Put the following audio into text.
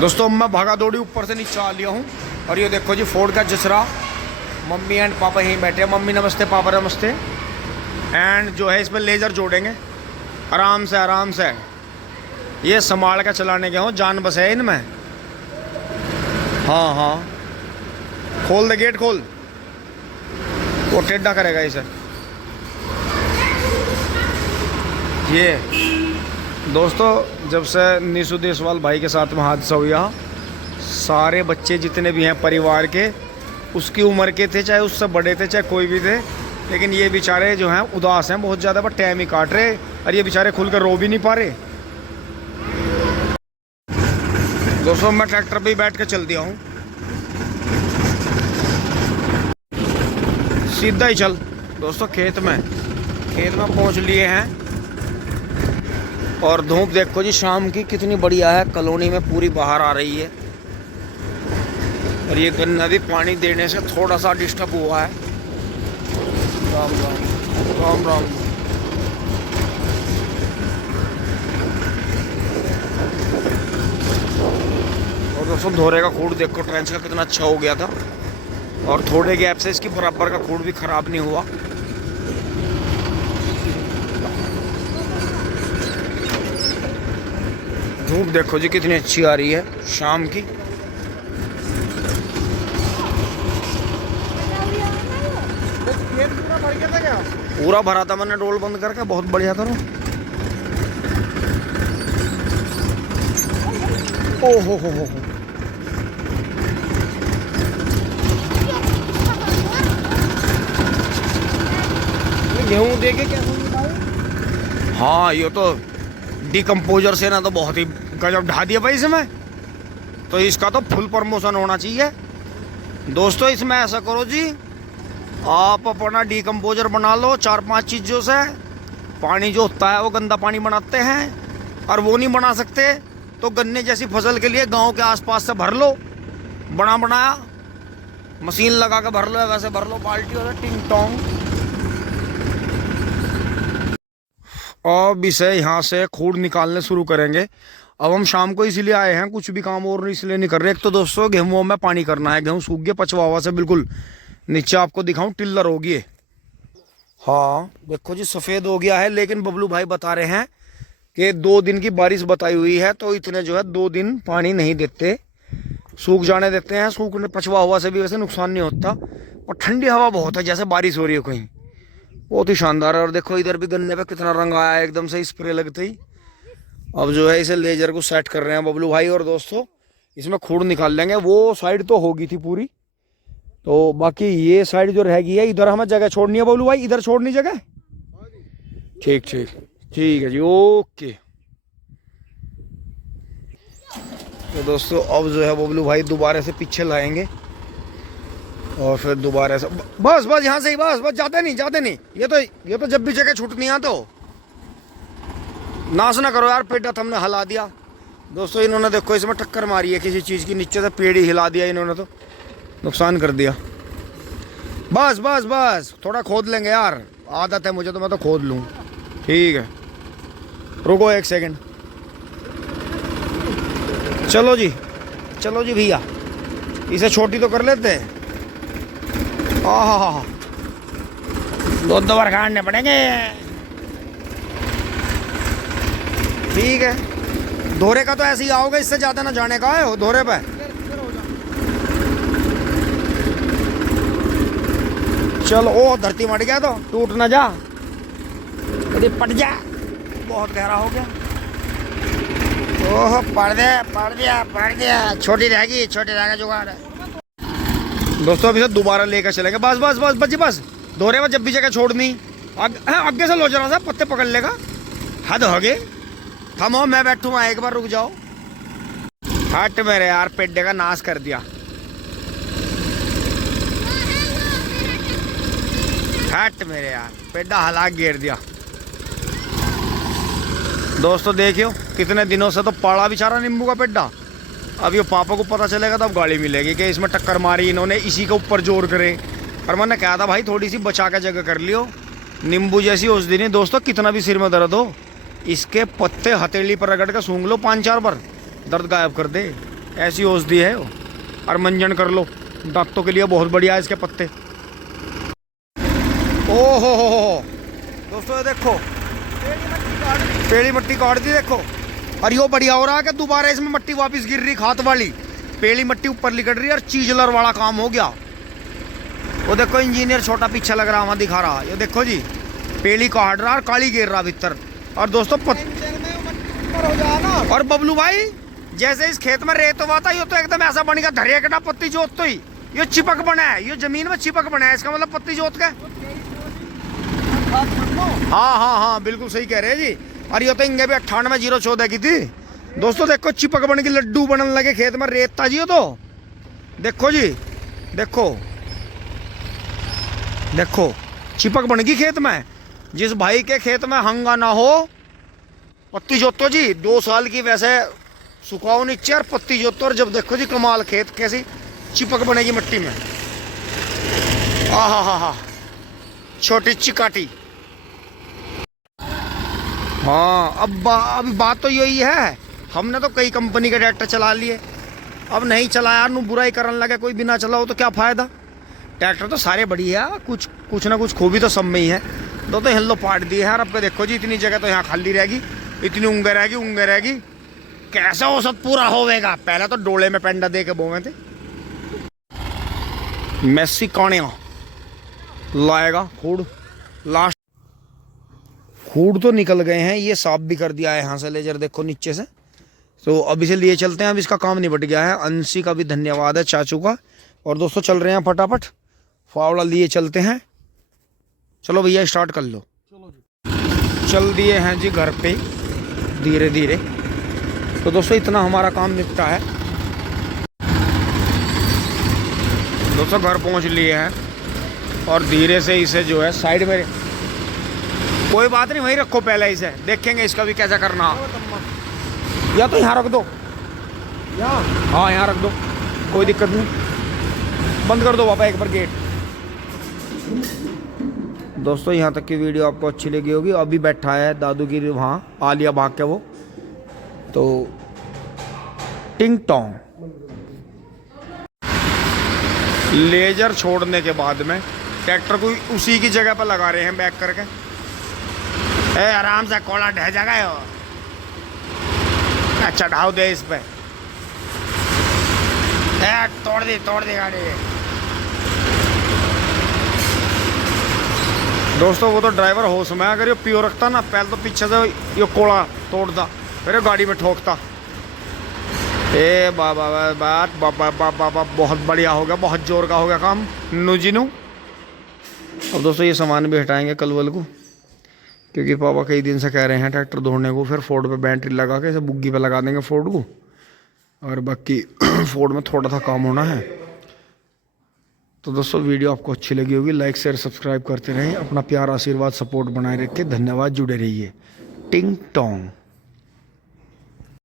दोस्तों मैं भागा दौड़ी ऊपर से नीचे आ लिया हूँ और ये देखो जी फोर्ड का जसरा। मम्मी एंड पापा यहीं बैठे हैं। मम्मी नमस्ते, पापा नमस्ते। एंड जो है इसमें लेज़र जोड़ेंगे आराम से आराम से। ये संभाल के चलाने के हो, जान बस है इनमें। हाँ हाँ खोल दे, गेट खोल। वो टेढ़ा करेगा इसे। ये दोस्तों जब से निशु देशवाल भाई के साथ में हादसा हुआ, सारे बच्चे जितने भी हैं परिवार के, उसकी उम्र के थे, चाहे उससे बड़े थे, चाहे कोई भी थे, लेकिन ये बेचारे जो हैं उदास हैं बहुत ज़्यादा, पर टाइम ही काट रहे। और ये बेचारे खुलकर रो भी नहीं पा रहे। दोस्तों मैं ट्रैक्टर पे ही बैठ के चल दिया हूँ, सीधा ही चल। दोस्तों खेत में पहुँच लिए हैं और धूप देखो जी शाम की कितनी बढ़िया है। कॉलोनी में पूरी बाहर आ रही है और ये गन्ना भी पानी देने से थोड़ा सा डिस्टर्ब हुआ है। राम राम राम राम। और दोस्तों धोरे का खूड देखो ट्रेंच का कितना अच्छा हो गया था और थोड़े गैप से इसकी बराबर का खूड भी खराब नहीं हुआ। धूप देखो जी कितनी अच्छी आ रही है शाम की। पूरा भर गया था क्या? पूरा भरा था मैंने डोल बंद करके, बहुत बढ़िया करो। ओ हो। गेहूं देके क्या? हाँ ये तो डिकम्पोजर से ना तो बहुत ही गजब ढा दिया भाई इसमें, तो इसका तो फुल प्रमोशन होना चाहिए। दोस्तों इसमें ऐसा करो जी, आप अपना डिकम्पोजर बना लो 4-5 चीज़ों से। पानी जो होता है वो गंदा पानी बनाते हैं, और वो नहीं बना सकते तो गन्ने जैसी फसल के लिए गांव के आसपास से भर लो। बनाया मशीन लगा के भर लो, वैसे भर लो बाल्टियों से टिंग टोंग। अब इसे यहाँ से खूड निकालने शुरू करेंगे। अब हम शाम को इसीलिए आए हैं, कुछ भी काम और इसलिए नहीं कर रहे। एक तो दोस्तों गेहूं में पानी करना है, गेहूं सूख गए पचवा हुआ से बिल्कुल। नीचे आपको दिखाऊं टिल्लर होगी। हाँ देखो जी सफ़ेद हो गया है, लेकिन बबलू भाई बता रहे हैं कि 2 दिन की बारिश बताई हुई है, तो इतने जो है 2 दिन पानी नहीं देते, सूख जाने देते हैं। सूखने पचवा हुआ से भी वैसे नुकसान नहीं होता, और ठंडी हवा बहुत है जैसे बारिश हो रही है कहीं, बहुत ही शानदार है। और देखो इधर भी गन्ने पे कितना रंग आया है एकदम से स्प्रे लगते ही। अब जो है इसे लेजर को सेट कर रहे हैं बबलू भाई। और दोस्तों इसमें खूड निकाल लेंगे। वो साइड तो होगी थी पूरी, तो बाकी ये साइड जो रहेगी है, इधर हमें जगह छोड़नी है बबलू भाई, इधर छोड़नी जगह। ठीक है जी, ओके। तो दोस्तों अब जो है बबलू भाई दोबारा से पीछे लाएंगे और फिर दोबारा से बस यहाँ से ही बस जाते नहीं। ये तो जब भी जगह छूटनी है तो नाश ना करो यार। पेड़ा तो हमने हिला दिया। दोस्तों इन्होंने देखो इसमें टक्कर मारी है किसी चीज़ की, नीचे से पेड़ ही हिला दिया इन्होंने, तो नुकसान कर दिया। बस थोड़ा खोद लेंगे यार, आदत है मुझे तो मैं तो खोद लूँ। ठीक है रुको 1 सेकंड। चलो जी भैया, इसे छोटी तो कर लेते हैं। हाँ 2 बार खाने पड़ेंगे। ठीक है धोरे का तो ऐसे ही आओगे, इससे ज़्यादा ना जाने का है धोरे पे। चलो ओ धरती मट गया तो टूट ना जा, यदि पट जा बहुत गहरा हो गया। ओह पड़ दिया। छोटी रहेगी जुगाड़। दोस्तों अभी से दोबारा लेकर चलेंगे। बस दोहरे में जब भी जगह छोड़नी आगे से लो, जरा सा पत्ते पकड़ लेगा। हद हो गए, थमो मैं बैठूंगा, एक बार रुक जाओ। हट मेरे यार, पेड्डे का नाश कर दिया। हट मेरे यार, पेड्डा हलाक गिर दिया। दोस्तों देखियो कितने दिनों से तो पड़ा बेचारा नींबू का पेड्डा। अब ये पापा को पता चलेगा तब गाड़ी मिलेगी कि इसमें टक्कर मारी इन्होंने, इसी के ऊपर जोर करे। और मैंने कहा था भाई थोड़ी सी बचा के जगह कर लियो, नींबू जैसी उस दिन ही। दोस्तों कितना भी सिर में दर्द हो, इसके पत्ते हथेली पर रगड़ कर सूंघ लो 5-4 बार, दर्द गायब कर दे। ऐसी औषधि है वो। और मंजन कर लो, दांतों के लिए बहुत बढ़िया है इसके पत्ते। ओहो हो दोस्तों, ये देखो पेड़ी मट्टी काट दी देखो। और यो बढ़िया हो रहा है कि दोबारा इसमें मट्टी वापस गिर रही, खाद वाली पेड़ी मट्टी ऊपर लिकट रही है और चीजलर वाला काम हो गया। वो देखो इंजीनियर छोटा पीछे लग रहा, वहां दिखा रहा। ये देखो जी, पेड़ी काट रहा और काली गिर रहा भीतर। और दोस्तों और बबलू भाई, जैसे इस खेत में रेत हुआ था, ये तो एकदम ऐसा बनेगा धरिया कटा पत्ती जोत तो ही ये चिपक बना है, ये जमीन में चिपक बना है। इसका मतलब पत्ती जोत का। हाँ हाँ हाँ, बिल्कुल सही कह रहे हैं जी। और ये तो इंगे भी 98-014 की थी। दोस्तों देखो चिपक बन के लड्डू बनने लगे खेत में, रेत था जी। तो देखो जी, देखो देखो चिपक बन गई खेत में। जिस भाई के खेत में हंगा ना हो, पत्ती जोतो जी 2 साल की, वैसे सुखाओ नीचे और पत्ती जोतो। और जब देखो जी कमाल, खेत कैसी चिपक बनेगी मिट्टी में। हा छोटी चिकाटी। हाँ, अभी बात तो यही है। हमने तो कई कंपनी के ट्रैक्टर चला लिए, अब नहीं चलाया नू बुराई करने लगे कोई। बिना चलाओ तो क्या फायदा। ट्रैक्टर तो सारे बढ़िया, कुछ ना कुछ खूबी तो सब में ही है। दो तो हिल्लो पाट दी है। और अब देखो जी, इतनी जगह तो यहाँ खाली रहेगी, इतनी ऊँगे रहेगी। कैसा औसत पूरा होवेगा। पहले तो डोले में पेंडा दे के बोवे थे। मैसी कानिया लाएगा खूड़, लास्ट खूड़ तो निकल गए हैं। ये साफ भी कर दिया है यहाँ से लेजर, देखो नीचे से। तो अब इसे लिए चलते हैं। अब इसका काम निपट गया है। अंशी का भी धन्यवाद है, चाचू का। और दोस्तों चल रहे हैं फटाफट, फावड़ा लिए चलते हैं। चलो भैया स्टार्ट कर लो। चल दिए हैं जी घर पे धीरे धीरे। तो दोस्तों इतना हमारा काम निपटा है। दोस्तों घर पहुंच लिए हैं और धीरे से इसे जो है साइड में, कोई बात नहीं वहीं रखो, पहले इसे देखेंगे इसका भी कैसा करना। या तो यहाँ रख दो, हाँ यहाँ रख दो, कोई दिक्कत नहीं। बंद कर दो पापा एक बार गेट। दोस्तों यहाँ तक की वीडियो आपको अच्छी लगी होगी। अभी बैठा है दादू की वहाँ, आलिया भाग के वो तो टिंग टोंग। लेजर छोड़ने के बाद में ट्रैक्टर को उसी की जगह पर लगा रहे हैं बैक करके। आराम से कोड़ा ढह जाएगा। अच्छा ढाव दे इस पे, तोड़ दे गाड़ी। दोस्तों वो तो ड्राइवर होश में, अगर ये पियो रखता ना, पहले तो पीछे से ये कोड़ा तोड़ता, फिर गाड़ी में ठोकता। बाबा बहुत बढ़िया हो गया, बहुत जोर का हो गया काम नूजीनू। अब दोस्तों ये सामान भी हटाएंगे कल वल को, क्योंकि पापा कई दिन से कह रहे हैं ट्रैक्टर धोने को। फिर फोर्ड पे बैटरी लगा के इसे बुग्गी पे लगा देंगे फोर्ड को। और बाकी फोर्ड में थोड़ा सा काम होना है। तो दोस्तों वीडियो आपको अच्छी लगी होगी, लाइक शेयर सब्सक्राइब करते रहें। अपना प्यार आशीर्वाद सपोर्ट बनाए रख के धन्यवाद, जुड़े रहिए। टिंग टोंग।